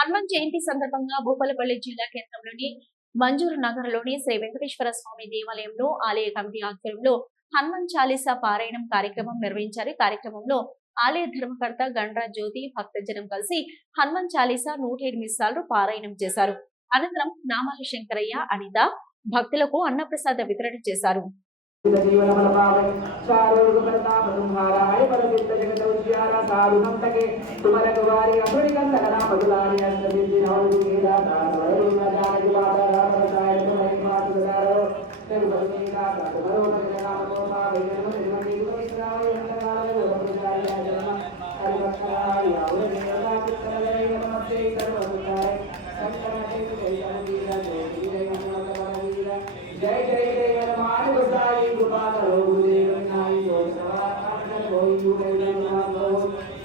హనుమాన్ జయంతి సందర్భంగా భూపాలపల్లి జిల్లా కేంద్రంలోని మంజూరు నగర్లోని శ్రీ వెంకటేశ్వర స్వామి దేవాలయంలో ఆలయ కమిటీ ఆధ్వర్యంలో హనుమాన్ చాలీసా పారాయణం కార్యక్రమం నిర్వహించారు. కార్యక్రమంలో ఆలయ ధర్మకర్త గండ్రా జ్యోతి భక్తజనం కలిసి హనుమాన్ చాలీసా 108 సార్లు పారాయణం చేశారు. అనంతరం నామాల శంకరయ్య అనిత భక్తులకు అన్నప్రసాద వితరణ చేశారు. जय जय जय हनुमान गोसाई कृपा करो गुरुदेव नाई जो सवार कोई गुरुदेव नामो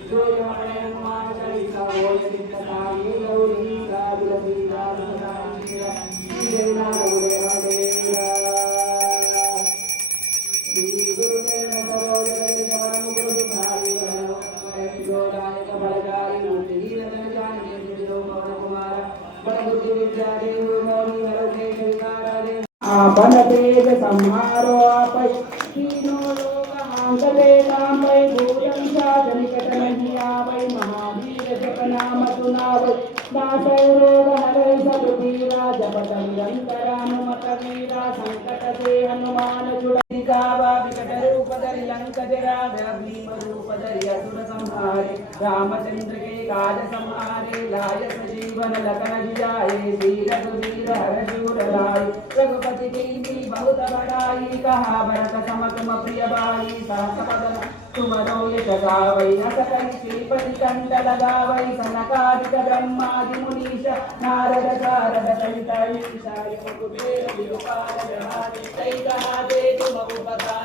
जो अपने हनुमान चालीसा बोल सिद्धता ये गौरी का तुलसी का सदाई जय नाम गुरुदेव गुरुदेव सरोज जगत मुकुर सुधारी जो दायक बलदारी मूर्ति रतन जाने जो पवन कुमार बड़ बुद्धि विद्या देव मोहि हरते विकारा दे आपन तेज संहारो आपै तीनों लोक हांगते नामै भूतं साधनिकत नहीं आवै महावीर जप नाम सुनावै नासै रोग हरै सब पीरा जपत निरंतर हनुमत वीरा संकट से हनुमान छुड़ै गावा विकट रूप धरि लंक जरावै भीम रूप धरि असुर संहारे रामचंद्र के काज संहारे लाय सजीवन लखन जियाए वीर रघुवीर हर शूर लाए रघुपति की बहुत बड़ाई कहा भरत सम तुम प्रिय बाई सहस बदन तुमरो यश गावै न सकल श्रीपति कंठ लगावै सनकादिक ब्रह्मादि मुनीश नारद सारद सहित ईश कुबेर दिगपाल जहाते कहा दे तुम उपकार